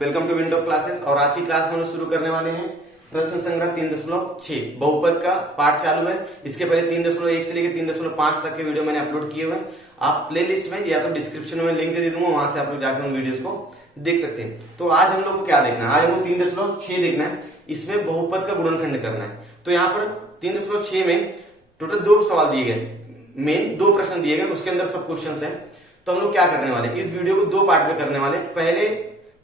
Welcome to window classes. और आज की क्लास में हम शुरू करने वाले हैं प्रश्न संग्रह 3.6 बहुपद का पाठ चालू है। इसके पहले 3.1 से लेकर 3.5 तक के वीडियो मैंने अपलोड किए हुए हैं। आप प्लेलिस्ट में या तो डिस्क्रिप्शन में लिंक दे दूंगा, वहां से आप लोग जाकर उन वीडियोस को देख सकते हैं। तो आज हम लोग को क्या देखना है, आज हमको 3.6 देखना है। इसमें बहुपद का गुणनखंड करना है। तो यहाँ पर 3.6 में टोटल 2 सवाल दिए गए, मेन 2 प्रश्न दिए गए, उसके अंदर सब क्वेश्चन है। तो हम लोग क्या करने वाले, इस वीडियो को 2 पार्ट में करने वाले। पहले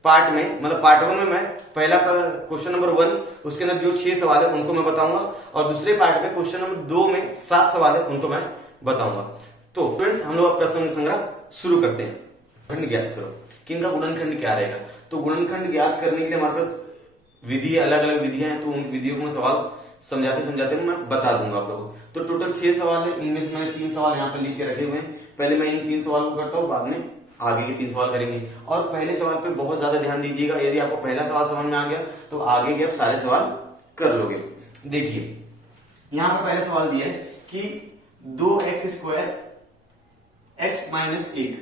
पार्ट में मतलब पार्ट 1 में मैं पहला क्वेश्चन नंबर 1 उसके अंदर जो 6 सवाल है उनको मैं बताऊंगा, और दूसरे पार्ट में क्वेश्चन नंबर 2 में 7 सवाल है उनको मैं बताऊंगा। तो फ्रेंड्स हम लोग प्रश्न संग्रह शुरू करते हैं। खंड ज्ञात करो कि इनका गुणनखंड क्या रहेगा। तो गुणनखंड ज्ञात करने के लिए हमारे पास विधि, अलग अलग विधियां हैं, तो उन विधियों को मैं सवाल समझाते समझाते मैं बता दूंगा आप लोगों को। तो टोटल 6 सवाल है, इनमें से मैंने 3 सवाल यहाँ पे लिख के रखे हुए हैं। पहले मैं इन 3 सवाल को करता हूँ, बाद में आगे के 3 सवाल करेंगे। और पहले सवाल पे बहुत ज्यादा ध्यान दीजिएगा। यदि आपको पहला सवाल समझ में आ गया तो आगे के आप सारे सवाल कर लोगे। देखिए यहाँ पर पहले सवाल दिया है कि 2x² x माइनस 1।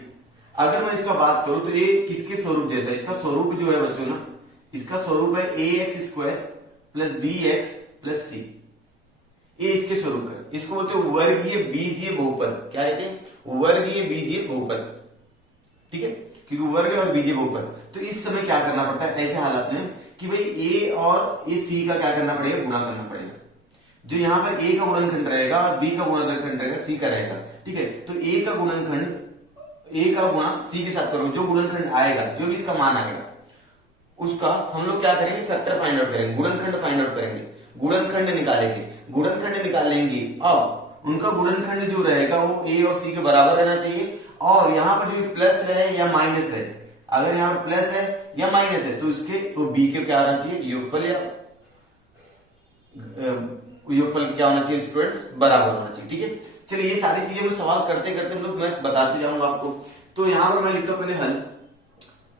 अगर मैं इसका बात करूं तो ये किसके स्वरूप जैसा है। इसका स्वरूप जो है बच्चों ना, इसका स्वरूप है ax² plus bx plus c। ये इसके स्वरूप है। इसको बोलते हैं वर्गीय बीजीय बहुपद। क्या कहते हैं? वर्गीय बीजीय बहुपद। ठीक है, क्योंकि वर्ग और बीजीय बहुपद। तो इस समय क्या करना पड़ता है ऐसे हालात में कि भाई a और ये c का क्या करना पड़ेगा, गुणा करना पड़ेगा। जो यहाँ पर a का गुणनखंड रहेगा और b का गुणनखंड रहेगा, c का रहेगा। ठीक है, तो a का गुणनखंड a का गुणा c के साथ करोगे, जो गुणनखंड आएगा, जो भी इसका मान आएगा, उसका हम लोग क्या करेंगे, फैक्टर फाइंड आउट करेंगे, गुणनखंड फाइंड आउट करेंगे, गुणनखंड निकालेंगे। गुणनखंड निकालेंगे अब उनका गुणनखंड जो रहेगा वो a और c के बराबर रहना चाहिए। और यहाँ पर जो भी प्लस रहे या माइनस रहे, अगर यहाँ पर प्लस है या माइनस है तो इसके तो b के क्या होना चाहिए, योगफल या योगफल क्या होना चाहिए स्टूडेंट्स, बराबर होना चाहिए। ठीक है, चलिए ये सारी चीजें मैं सवाल करते करते हम लोग मैं बताते जाऊंगा आपको। तो यहाँ पर मैं लिखता हूं पहले हल।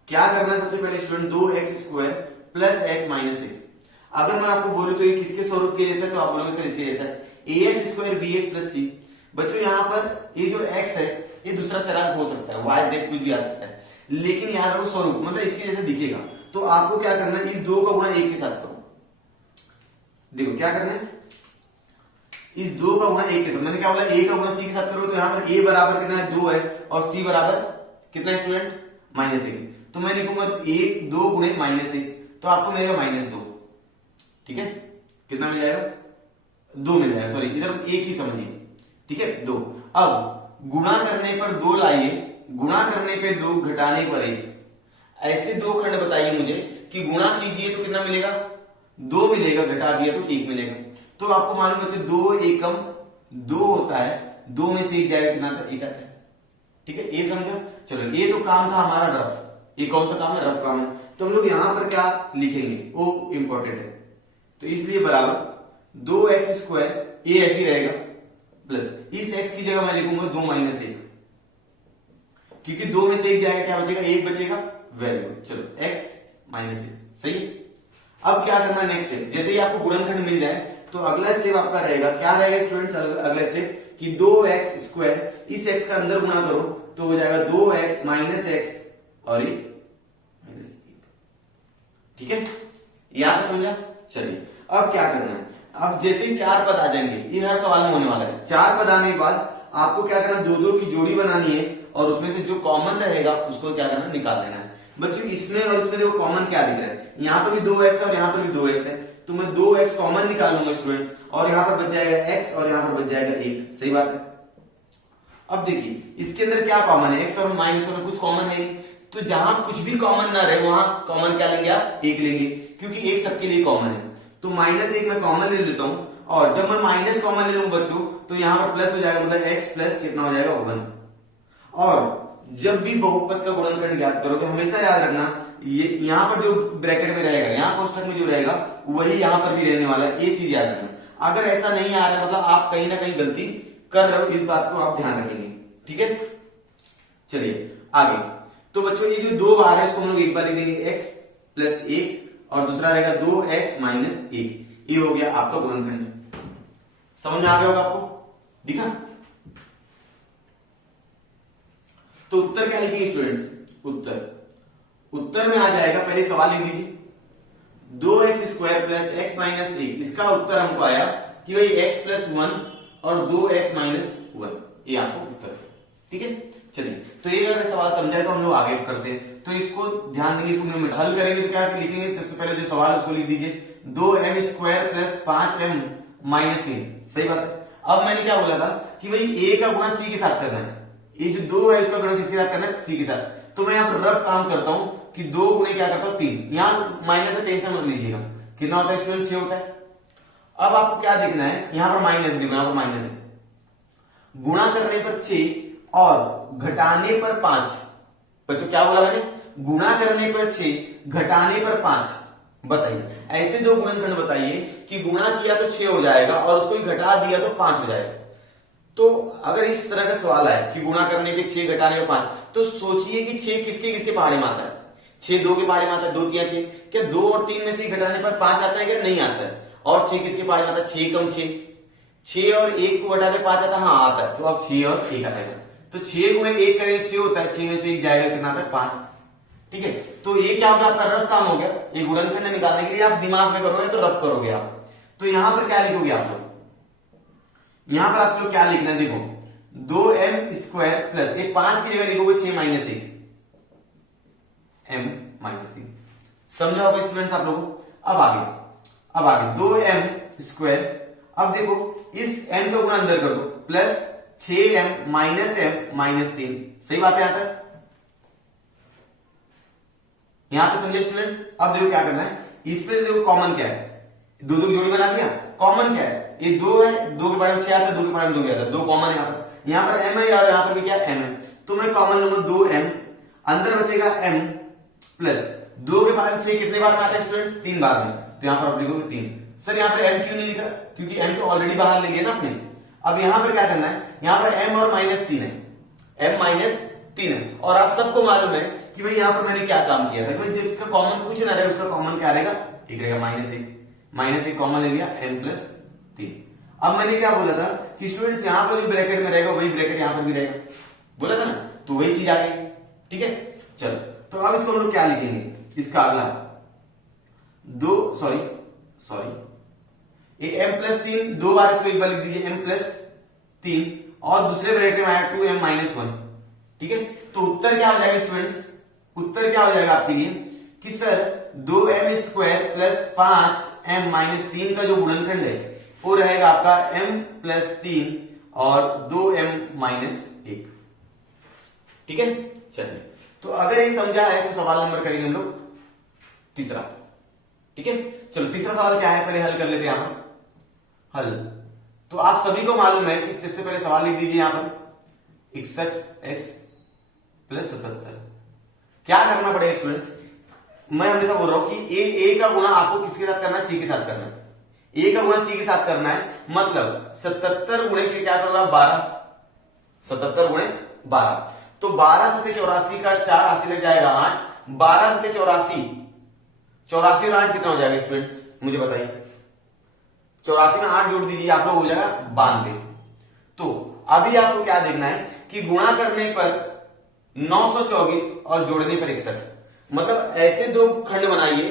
क्या करना है सबसे पहले student, 2x² plus x minus 1। अगर मैं आपको बोलूं तो ये किसके स्वरूप के जैसा है, तो आप बोलोगे सर इसके जैसा है, ax² bx प्लस c। बच्चों यहाँ पर ये जो x है ये दूसरा चरांक हो सकता है, y z कुछ भी आ सकता है, लेकिन यहाँ पर स्वरूप मतलब इसके जैसे दिखेगा। तो आपको क्या करना है, इस 2 का गुणा 1 के साथ करो। देखो क्या करना है, इस 2 का गुणा 1 के साथ। मैंने क्या बोला, a का गुणा c के साथ करोगे तो यहाँ पर a बराबर कितना है, 2 है, और c बराबर कितना है स्टूडेंट, -1। तो मैं लिखूंगा 1 2 गुणे -1, तो आपको मिलेगा -2। ठीक है, कितना मिल जाएगा, 2 मिल जाएगा। सॉरी, इधर 1 ही समझिए। ठीक है, 2। अब गुणा करने पर 2 लाइए, गुणा करने पे 2, घटाने पर 1। ऐसे 2 खंड बताइए मुझे कि गुणा कीजिए तो कितना मिलेगा, 2 मिलेगा, घटा दिया तो 1 मिलेगा। तो आपको मालूम है 2 एकम 2 होता है, 2 में से 1 जाएगा कितना था, 1 आता है। ठीक है, ये समझा। चलो ये तो काम था हमारा रफ। ये कौन सा काम है, रफ काम है। तो हम लोग यहां पर क्या लिखेंगे वो इंपॉर्टेंट है। तो इसलिए बराबर 2x², ये ऐसे रहेगा, प्लस इस x की जगह मैं लिखूंगा 2 - 1, क्योंकि 2 में से 1 जाएगा, क्या बचेगा, 1 बचेगा, वैल्यू। चलो x - 1 सही। अब क्या करना नेक्स्ट स्टेप, जैसे ही आपको गुणनखंड मिल जाए तो अगला स्टेप आपका रहेगा, क्या रहेगा स्टूडेंट्स, अगला स्टेप कि 2x² इस x का अंदर गुणा करो तो हो जाएगा 2x - x और ये -1। ठीक है, यहां तक समझा। चलिए अब क्या करना है, अब जैसे ही 4 पद आ जाएंगे, ये हर सवाल में होने वाला है। 4 पद आने के बाद आपको क्या करना, 2-2 की जोड़ी बनानी है, और उसमें से जो कॉमन रहेगा उसको क्या करना, निकाल लेना है। बच्चों इसमें और इसमें देखो कॉमन क्या दिख रहा है, यहाँ पर भी 2x है और यहाँ पर भी 2x है, तो मैं 2x कॉमन निकाल लूंगा स्टूडेंट्स, और यहाँ पर बच जाएगा x और यहाँ पर बच जाएगा 1। सही बात है। अब देखिए इसके अंदर क्या कॉमन है, x और माइनस में कुछ कॉमन है नहीं, तो जहां कुछ भी कॉमन ना रहे वहां कॉमन क्या लेंगे आप, 1 लेंगे, क्योंकि 1 सबके लिए कॉमन है। तो -1 मैं कॉमन ले लेता हूं, और जब मैं माइनस कॉमन ले लूंगा बच्चों तो यहां पर प्लस हो जाएगा, मतलब x प्लस कितना हो जाएगा, 1। और जब भी बहुपद का गुणनखंड ज्ञात करोगे हमेशा याद रखना, ये यहां पर जो ब्रैकेट में रहेगा, यहां कोष्ठक में जो रहेगा वही यहां पर भी रहने वाला है, ये चीज याद रखना। अगर ऐसा नहीं आ रहा है मतलब आप कहीं ना कहीं गलती कर रहे हो, इस बात को आप ध्यान रखेंगे। ठीक है, चलिए आगे। तो बच्चों ये जो 2 बार है इसको हम लोग एक बार लिख देंगे, x प्लस 1 और दूसरा रहेगा 2x - 1। ये हो गया आपका गुणनखंड। समझ में आ गया होगा आपको, दिखा। तो उत्तर क्या लिखेंगे स्टूडेंट्स, उत्तर उत्तर में आ जाएगा, पहले सवाल लिख दीजिए 2x² प्लस x माइनस 1। इसका उत्तर हमको आया कि भाई x प्लस 1 और 2x माइनस 1, ये आपको उत्तर है। ठीक है, चलिए तो ये अगर सवाल समझाए तो हम लोग आगे करते हैं। तो इसको ध्यान देंगे, इसको हल करेंगे तो क्या लिखेंगे, सबसे पहले जो सवाल उसको लिख दीजिए 2m² प्लस 5m माइनस 3। सही बात है। अब मैंने क्या बोला था कि भाई a का गुणा c के साथ करना है, ये जो 2 है इसका गुणा किसके साथ करना है, c के साथ। तो मैं यहाँ पर रफ काम करता हूं कि 2 गुणे क्या करता हूं 3, यहाँ माइनस से टेंशन मत लीजिएगा, कितना होता है स्टूडेंट 6 होता है। अब आपको क्या देखना है, यहाँ पर माइनस देखो, यहाँ पर माइनस है, गुणा करने पर 6 और घटाने पर 5। बच्चों क्या बोला मैंने, गुणा करने पर 6 घटाने पर 5। बताइए ऐसे दो गुणनखंड बताइए कि गुणा किया तो 6 हो जाएगा और उसको घटा दिया तो 5 हो जाएगा। तो अगर इस तरह का सवाल आए कि गुणा करने पे 6 घटाने पे 5, तो सोचिए कि 6 किसके किसके पहाड़े में आता है, 6 2 के पहाड़े में आता है, 2 3 6। क्या 2 और 3 में से घटाने पर 5 आता है क्या, नहीं आता है। और 6 किसके पहाड़े में आता है, 6 कम 6, 6 और 1 को घटाते 5 आता है, हाँ आता है। तो अब 6 और 1 आएगा, तो 6 गुणे 1 करेंगे 6 होता है, 6 में से 1 जाएगा, कितना आता है 5। ठीक है, तो ये क्या होगा, आपका रफ काम हो गया। ये गुणनखंड निकालने के लिए आप दिमाग में करोगे तो रफ करोगे आप। तो यहां पर क्या लिखोगे आप लोग, यहां पर आप लोग क्या लिखना है, देखो 2m² प्लस ये 5 की जगह लिखोगे 6 माइनस 1 m माइनस 3। समझा होगा स्टूडेंट्स आप लोगों को। अब आगे 2m², अब देखो इस m का गुणा अंदर कर दो, प्लस 6m माइनस 3। सही बात है यहां तक, यहां तक समझे स्टूडेंट्स। अब देखो क्या करना है, इसमें देखो कॉमन क्या है, दो दो की जोड़ी बना दिया, कॉमन क्या है, ये 2 है, 2 के बारे में 6 आता है, 2 के बारे में 2 आता है, 2 कॉमन है यहाँ पर m है और यहाँ पर भी क्या m है। तो मैं कॉमन लूंगा 2m, अंदर बचेगा m प्लस 2 के बारे में 6 कितने बार में आता है स्टूडेंट्स, 3 बार में। तो यहाँ पर आप लिखोगे 3। सर यहाँ पर m क्यों नहीं लिखा, क्योंकि m तो ऑलरेडी बाहर ले लिया ना आपने। अब यहाँ पर क्या करना है, यहाँ पर m और माइनस 3 है, m माइनस 3 है, और आप सबको मालूम है कि भाई यहाँ पर मैंने क्या काम किया था, भाई जिसका कॉमन कुछ ना रहे उसका कॉमन क्या रहेगा, एक रहेगा माइनस 1 कॉमन ले लिया, m प्लस 3। अब मैंने क्या बोला था कि स्टूडेंट्स यहाँ पर जो ब्रैकेट में रहेगा वही ब्रैकेट यहाँ पर भी रहेगा, बोला था ना, तो वही चीज आ गई। ठीक है, चलो तो अब इसको हम लोग क्या लिखेंगे, इसका अगला ये m प्लस 3 2 बार, इसको एक बार लिख दीजिए m प्लस 3 और दूसरे ब्रैकेट में आया 2m माइनस 1। ठीक है, तो उत्तर क्या हो जाएगा स्टूडेंट्स, उत्तर क्या हो जाएगा आपके लिए कि sir 2m² plus 5m minus 3 का जो गुणनखंड है वो रहेगा आपका m प्लस 3 और 2m माइनस 1। ठीक है, चलिए तो अगर ये समझा है तो सवाल नंबर करेंगे हम लोग तीसरा। ठीक है, चलो तीसरा सवाल क्या है, पहले हल कर लेते हैं यहां पर हल। तो आप सभी को मालूम है कि सबसे पहले सवाल लिख दीजिए यहां पर 61x प्लस 77। क्या करना पड़ेगा स्टूडेंट्स, मैं हमेशा बोल रहा हूं कि a का गुणा आपको किसके साथ करना है, c के साथ करना है। a का गुणा c के साथ करना है, मतलब 77 गुणे के क्या करोगे 12, 77 गुणे 12। तो 12 सत्ते 84 का 4 80 लग जाएगा 8, 12 सत्ते 84, 84 और 8 कितना हो जाएगा स्टूडेंट्स, मुझे बताइए। 84 में 8 जोड़ दीजिए आप लोग, हो जाएगा 92। तो अभी आपको क्या देखना है कि गुणा करने पर 924 और जोड़ने पर 61, मतलब ऐसे दो खंड बनाइए,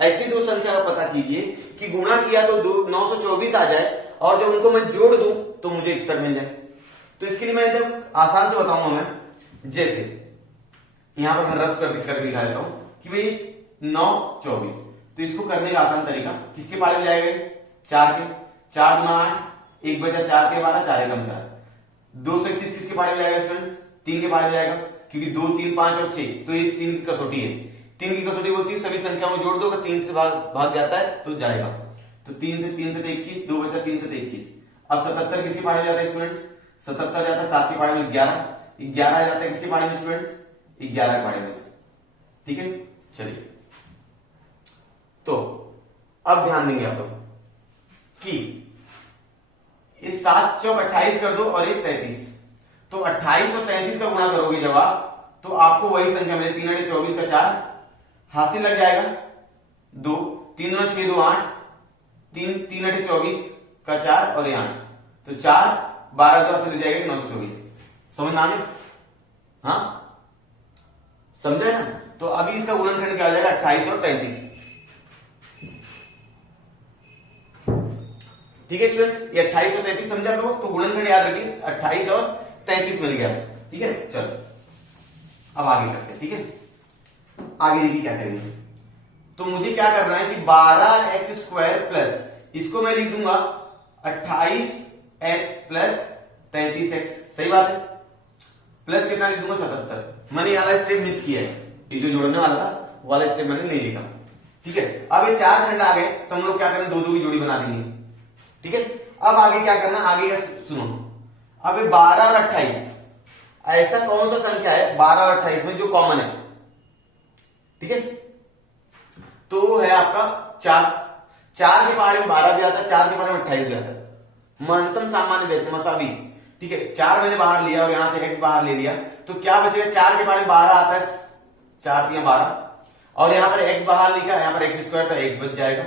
ऐसी दो संख्या का पता कीजिए कि गुणा किया तो 924 आ जाए और जब उनको मैं जोड़ दूं तो मुझे 61 मिल जाए। तो इसके लिए मैं एकदम आसान से बताऊंगा मैं, जैसे यहां पर मैं रफ कर दिखा देता हूं कि भाई 924, तो इसको करने का आसान तरीका किसके पाले में जाएगा, 4 के, 4 गुना 8, 1 बचा 4 के 12, 4 एकम 4, 231 किसके पाले में जाएगा स्टूडेंट्स, 3 के पाले में जाएगा, क्योंकि 2 3 5 और 6, तो ये 3 की कसौटी है, 3 की कसौटी बोलती है सभी संख्याओं को जोड़ दो, 3 से भाग जाता है तो जाएगा, तो 3 से 21, 2 बचा 3 से 21। अब 77 किसके पाले में जाता है स्टूडेंट, 77 जाता है 7 के पाले में 11, 11 जाता है किसके पाले में स्टूडेंट्स, 11 के पाले में। ठीक है, चलिए तो अब ध्यान देंगे आप लोग कि इस 7 चौक 28 कर दो और ये 33, तो 28 और 33 का गुणा करोगे जब आप, तो आपको वही संख्या मिले, 3 8 24 का 4 हासिल लग जाएगा, 2 3 9 6 2 8, 3 3 8 24 का 4 और ये 8, तो 4 12 तो आपसे जाएगा 924। समझ ना आ गया, हाँ समझा है ना। तो अभी इसका गुणनखंड क्या हो जाएगा 28 और 33। ठीक है स्टूडेंट्स, ये 28 और 33 समझा लोग, तो गुणनखंड याद रखिए 28 और 33 मिल गया। ठीक है, चलो अब आगे करते हैं। ठीक है, आगे देखिए क्या करेंगे। तो मुझे क्या करना है कि 12x² प्लस इसको मैं लिख दूंगा 28x प्लस 33x, सही बात है। प्लस कितना लिख दूंगा 77। मैंने याद स्टेप मिस किया है, ये जो जोड़ने वाला था वाला स्टेप मैंने नहीं लिखा। ठीक है, अब ये 4 खंड आ गए तो हम लोग क्या करें, 2 2 की जोड़ी बना देंगे। ठीक है, अब आगे क्या करना, आगे का सुनो। अब ये 12 और 28, ऐसा कौन सा संख्या है 12 और 28 में जो कॉमन है। ठीक है, तो वो है आपका 4। 4 के पहाड़े में 12 भी आता है, 4 के पहाड़े में 28 भी आता है। महत्तम सामान्य व्यक्त मसावी। ठीक है, 4 मैंने बाहर लिया और यहां से x बाहर ले लिया, तो क्या बचेगा, 4 के पहाड़े में 12 आता है, 4 3 12, और यहां पर x बाहर लिखा, यहां पर x² तो x बच जाएगा।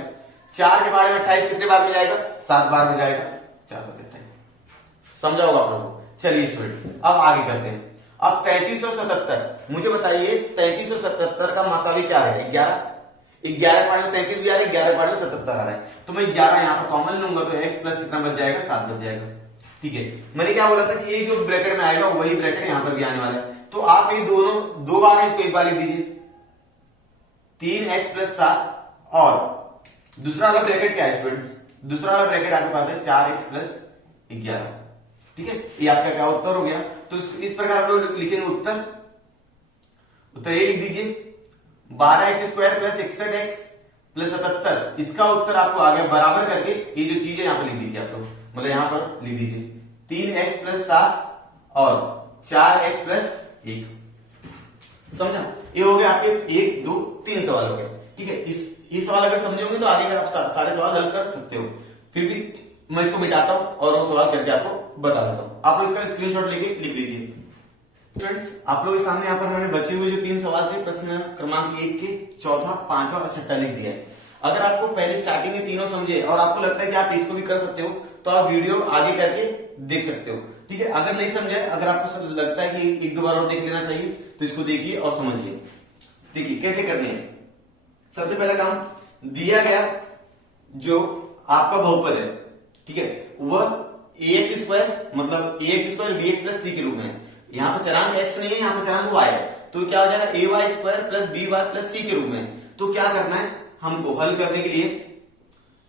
4 के पहाड़े में 28 कितने बार में जाएगा, 7 बार में जाएगा, 428। समझा होगा आप लोगों को। चलिए स्टूडेंट अब आगे करते हैं। अब 3377, मुझे बताइए 3377 का मसावी क्या है, 11। 11 पार्ट में 33 भी आ रहा है, 11 पार्ट में 77 आ रहा है, तो मैं 11 यहां पर कॉमन लूंगा, तो x प्लस कितना बच जाएगा, 7 बच जाएगा। ठीक है, मैंने क्या बोला था कि ये जो ब्रैकेट में आएगा वही ब्रैकेट यहां पर भी आने वाला है, तो आप ये दोनों 2 बार है, इसको एक बार लिख दीजिए 3x प्लस 7, और दूसरा वाला ब्रैकेट क्या है स्टूडेंट्स, दूसरा वाला ब्रैकेट आपके पास है 4x प्लस 11। ठीक है, ये आपका क्या उत्तर हो गया। तो इस प्रकार आप लोग लिखेंगे उत्तर। उत्तर ये लिख दीजिए 12x² प्लस 61x प्लस 77, इसका उत्तर आपको आ गया बराबर करके ये जो चीज है यहां पर लिख दीजिए आप लोग, मतलब यहां पर लिख दीजिए 3x प्लस 7 और 4x प्लस 1। समझा, ये हो गया आपके 1 2 3 सवाल हो गए। ठीक है, इस सवाल अगर समझे होंगे तो आगे आप सारे सवाल हल कर सकते हो। फिर भी मैं इसको मिटाता हूं और वो सवाल करके आपको बता देता हूं, आप लोग इसका स्क्रीनशॉट लेके लिख लीजिए। फ्रेंड्स, आप लोगों के सामने यहाँ पर मैंने बचे हुए जो 3 सवाल थे प्रश्न क्रमांक 1 के, चौथा, 5वां और 6वां लिख दिया है। अगर आपको पहले स्टार्टिंग में तीनों समझे और आपको लगता है कि आप इसको भी कर सकते हो, तो आप वीडियो आगे करके देख सकते हो। ठीक है, अगर नहीं समझे, अगर आपको लगता है कि 1 2 बार और देख लेना चाहिए, तो इसको देखिए और समझिए। देखिए कैसे करनी है। सबसे पहला काम, दिया गया जो आपका बहुपद है, ठीक है, वह ax² मतलब ax² bx प्लस c के रूप में, यहां पर चरांक x नहीं है, यहां पर चरांक y है, तो क्या हो जाएगा ay² plus by plus c के रूप में। तो क्या करना है हमको हल करने के लिए,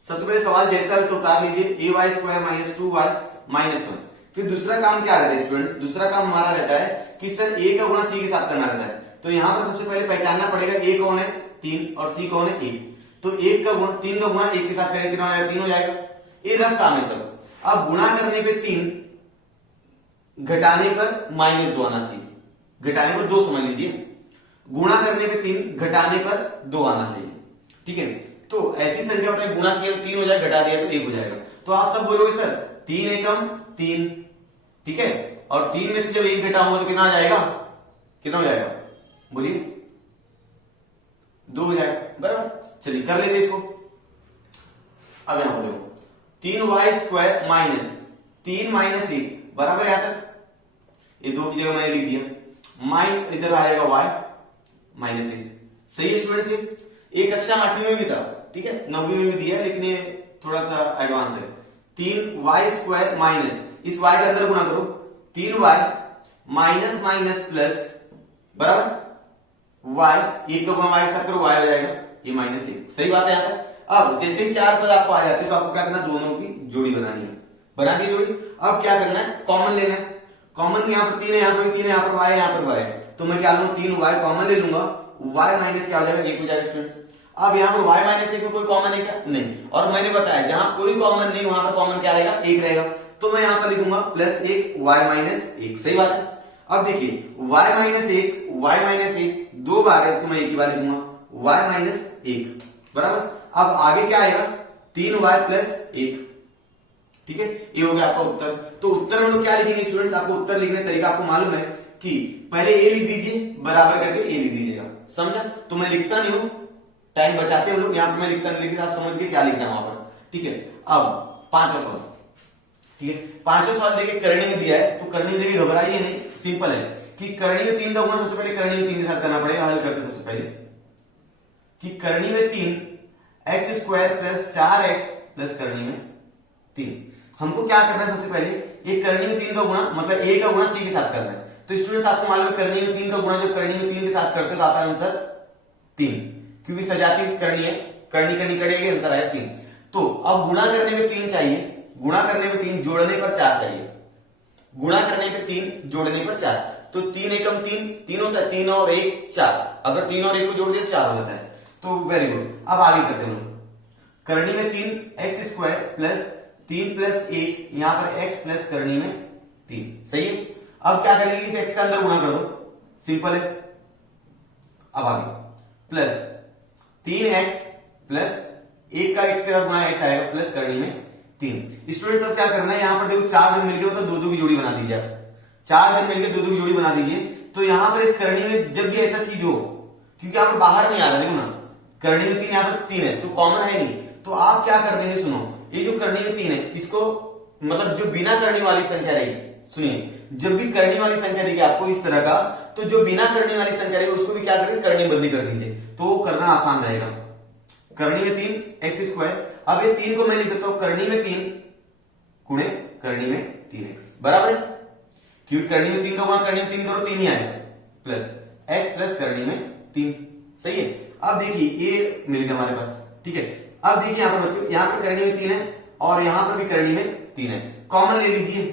सबसे पहले सवाल जैसा है उतार लीजिए ay² माइनस 2y माइनस 1। फिर दूसरा काम क्या रहता है स्टूडेंट्स, दूसरा काम हमारा रहता है कि सर a का गुणा c के साथ करना रहता है। तो यहां पर सबसे पहले पहचानना पड़ेगा a कौन है 3 और c कौन है 1, तो 1 का गुणा 3 का गुणा 1 के साथ करेंगे कितना हो जाएगा 3 हो जाएगा। ये रफ काम है सब। अब गुणा करने पे 3, घटाने पर माइनस 2 आना चाहिए, घटाने पर 2 समझ लीजिए, गुणा करने पे 3, घटाने पर 2 आना चाहिए। ठीक है, तो ऐसी संख्या पर गुणा किया तो 3 हो जाएगा, घटा दिया तो 1 हो जाएगा। तो आप सब बोलोगे सर 3 एकम 3, ठीक है, और 3 में से जब 1 घटाऊंगा तो कितना आ जाएगा, कितना हो जाएगा बोलिए 2 हो जाएगा, बराबर। चलिए कर लेते इसको। अब यहां पर देखो 3y² माइनस 3 माइनस 1 बराबर है, यहां तक ये 2 की जगह मैंने लिख दिया, माइन इधर आएगा y माइनस 1। सही है स्टूडेंट्स, ये कक्षा 8वीं में भी था, ठीक है, 9वीं में भी दिया, लेकिन ये थोड़ा सा एडवांस है। 3y² माइनस, इस y के अंदर गुणा करो, 3y माइनस माइनस प्लस बराबर y, 1 का गुणा y के साथ करो y हो जाएगा ये माइनस 1। सही बात है यहां तक। अब जैसे ही 4 पद आपको आ जाते हैं तो आपको क्या करना, दोनों की जोड़ी बनानी है, बना दी जोड़ी। अब क्या करना है, कॉमन लेना है। कॉमन यहाँ पर 3 है, यहाँ पर 3 है, यहाँ पर y है, यहाँ पर y है, तो मैं क्या लूंगा 3y कॉमन ले लूंगा, y माइनस क्या हो जाएगा 1 हो जाएगा स्टूडेंट्स। अब यहाँ पर y माइनस 1 में कोई कॉमन है क्या, नहीं, और मैंने बताया जहां कोई कॉमन नहीं वहां पर कॉमन क्या रहेगा 1 रहेगा, तो मैं यहाँ पर लिखूंगा प्लस 1 y माइनस 1। सही बात है। अब देखिए y माइनस 1 2 बार है, उसको मैं एक ही बार लिखूंगा y माइनस 1 बराबर। अब आगे क्या आएगा 3y प्लस 1, ठीक है, ये हो गया आपका उत्तर। तो उत्तर में लोग क्या लिखेंगे स्टूडेंट्स, आपको उत्तर लिखने का तरीका आपको मालूम है कि पहले a लिख दीजिए, बराबर करके a लिख दीजिएगा, समझा। तो मैं लिखता नहीं हूं, टाइम बचाते हैं लोग, यहां पर मैं लिखता नहीं, लेकिन आप समझ के क्या लिखना है वहां पर, ठीक है। अब 5वां सवाल, ठीक है, 5वां सवाल देखिए करने में दिया है, तो करने में देखिए घबराइए नहीं, सिंपल है। कि करनी में 3 का गुणा सबसे पहले करनी में 3 के साथ करना पड़ेगा। हल करते सबसे पहले कि करनी में 3 x square plus 4x plus करनी में 3। हमको क्या करना है सबसे पहले, ये करनी में 3 का गुणा मतलब a का गुणा c के साथ करना है। तो स्टूडेंट्स आपको मालूम है करनी में 3 का गुणा जब करनी में 3 के साथ करते हो तो आता है आंसर 3, क्योंकि सजाती करनी है, करनी करनी करेगी, आंसर आया 3। तो अब गुणा करने में 3 चाहिए, गुणा करने में 3 जोड़ने पर 4 चाहिए, गुणा करने पे 3 जोड़ने पर 4। तो 3 एकम 3 होता है, 3 और 1 4, अगर 3 और 1 को जोड़ दिया 4 हो जाता है। तो वेरी गुड। अब आगे करते हैं लोग, करनी में 3 एक्स स्क्वायर प्लस 3 प्लस 1, यहां पर x प्लस करनी में 3, सही है। अब क्या करेंगे, इस x का अंदर गुणा कर दो, सिंपल है। अब आगे प्लस 3x प्लस 1 का x के साथ गुणा x आएगा प्लस करनी में 3। स्टूडेंट्स अब क्या करना है, यहां पर देखो 4 जन मिलकर मतलब 2 2 की जोड़ी बना दीजिए आप, 4 जन मिलकर 2 2 की जोड़ी बना दीजिए। तो यहां पर इस करनी में जब भी ऐसा चीज हो, क्योंकि यहां पर बाहर नहीं आ रहा, देखो ना करनी में 3, यहां पर 3 है तो कॉमन है नहीं, तो आप क्या कर देंगे, सुनो ये जो करनी में 3 है इसको मतलब जो बिना करने वाली संख्या रहेगी, सुनिए जब भी करने वाली संख्या देगी आपको इस तरह का, तो जो बिना करने वाली संख्या रहेगी उसको भी क्या करेंगे, करनी बदली कर दीजिए, तो करना आसान रहेगा। करनी में 3 एक्स स्क्वायर, अब ये 3 को मैं लिख सकता हूं करनी में 3 गुणे करनी में 3x बराबर है, क्योंकि करनी में 3 का गुणा करनी में 3 करो 3 ही आएगा, प्लस x प्लस करनी में 3, सही है। अब देखिए ये मिल गया हमारे पास, ठीक है। अब देखिए यहां पर बच्चों, यहां पर करनी में 3 है और यहां पर भी करनी में 3 है, कॉमन ले लीजिए।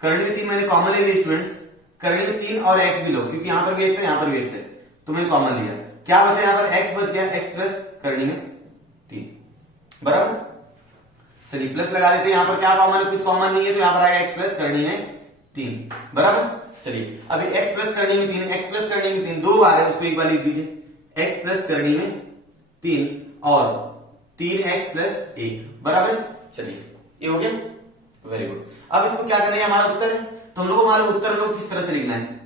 करनी में 3 मैंने कॉमन ले लिया स्टूडेंट्स, करनी में 3 और x भी लो, क्योंकि यहां पर भी x है यहां पर भी x है, तो मैंने कॉमन लिया। क्या बचा यहां पर, x बच गया, x प्लस करनी में 3 बराबर। चलिए प्लस लगा देते हैं, यहां पर क्या कॉमन है, कुछ कॉमन नहीं है, तो यहां पर आएगा x प्लस करनी में 3 बराबर। चलिए अभी x प्लस करनी में 3, x प्लस करनी में 3 दो बार है, उसको एक बार लिख दीजिए, x प्लस करनी में 3 और 3x प्लस 1 बराबर। चलिए ये हो गया, वेरी गुड। अब इसको क्या करना है, हमारा उत्तर है, तो हम लोग को मालूम उत्तर लोग किस तरह से लिखना है।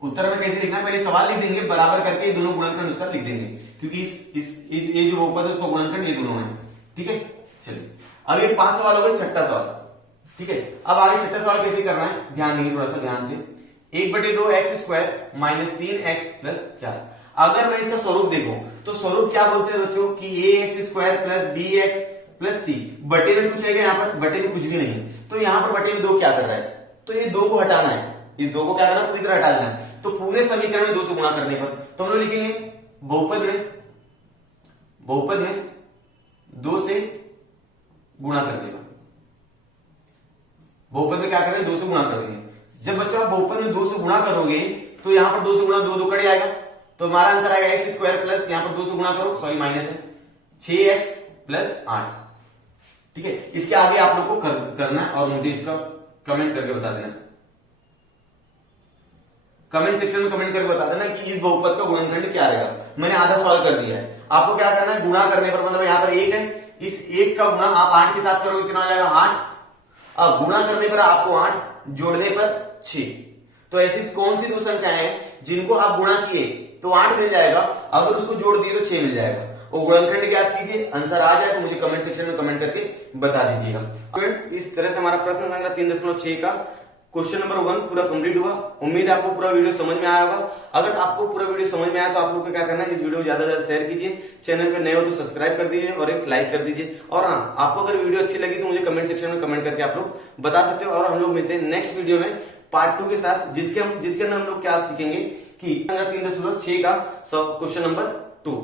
उत्तर में कैसे लिखना है, पहले सवाल लिख देंगे, बराबर करके ये दोनों गुणनखंड उसका लिख देंगे, क्योंकि ये जो बहुपद है उसका गुणनखंड ये दोनों है, ठीक है। चलिए अब ये 5 सवाल हो गए, छठा सवाल, ठीक है। अब आगे छठा सवाल कैसे करना है, ध्यान देंगे थोड़ा सा ध्यान से। 1/2 x square minus 3x plus 4। अगर मैं इसका स्वरूप देखूं तो स्वरूप क्या बोलते हैं बच्चों कि ax square plus bx plus c, बटे में कुछ है क्या, यहाँ पर बटे में कुछ भी नहीं, तो यहाँ पर बटे में 2 क्या कर रहा है, तो ये 2 को हटाना है, इस 2 को क्या करना है, पूरी तरह हटा देना है। तो पूरे समीकरण में 2 से गुणा करने पर तो हम लोग लिखेंगे बहुपद में 2 से गुणा करने पर, बहुपद में क्या करेंगे 2 से गुणा कर देंगे। जब बच्चों आप बहुपद में 2 से गुणा करोगे तो यहां पर 2 से गुणा 2 2 कड़े आएगा, तो हमारा आंसर आएगा एक्स स्क्वायर प्लस यहां पर 2 से गुणा करो, सॉरी माइनस है 6x प्लस 8, ठीक है। इसके आगे आप लोग को करना है और मुझे इसका कमेंट करके बता देना, कमेंट सेक्शन में कमेंट करके बता देना कि इस बहुपद का गुणनखंड क्या रहेगा। मैंने आधा सॉल्व कर दिया है, आपको क्या करना है, गुणा करने पर मतलब यहां पर 1 है, इस 1 का गुणा आप 8 के साथ करोगे कितना हो जाएगा 8, अब गुणा करने पर आपको 8, जोड़ने पर 6। तो ऐसी कौन सी दो संख्याएं हैं जिनको आप गुणा किए तो 8 मिल जाएगा, अगर उसको जोड़ दिए तो 6 मिल जाएगा, वो गुणनखंड ज्ञात कीजिए, आंसर आ जाए तो मुझे कमेंट सेक्शन में कमेंट करके बता दीजिएगा। इस तरह से हमारा प्रश्न संख्या 3.6 का क्वेश्चन नंबर 1 पूरा कंप्लीट हुआ। उम्मीद है आपको पूरा वीडियो समझ में आया होगा। अगर आपको पूरा वीडियो समझ में आया तो आप लोग को क्या करना है, इस वीडियो को ज्यादा से ज्यादा शेयर कीजिए, चैनल पे नए हो तो सब्सक्राइब कर दीजिए और एक लाइक कर दीजिए। और हाँ, आपको अगर वीडियो अच्छी लगी तो मुझे कमेंट सेक्शन में कमेंट करके आप लोग बता सकते हो। और हम लोग मिलते हैं नेक्स्ट वीडियो में पार्ट 2 के साथ, जिसके अंदर हम लोग क्या सीखेंगे कि 3.6 का क्वेश्चन नंबर 2।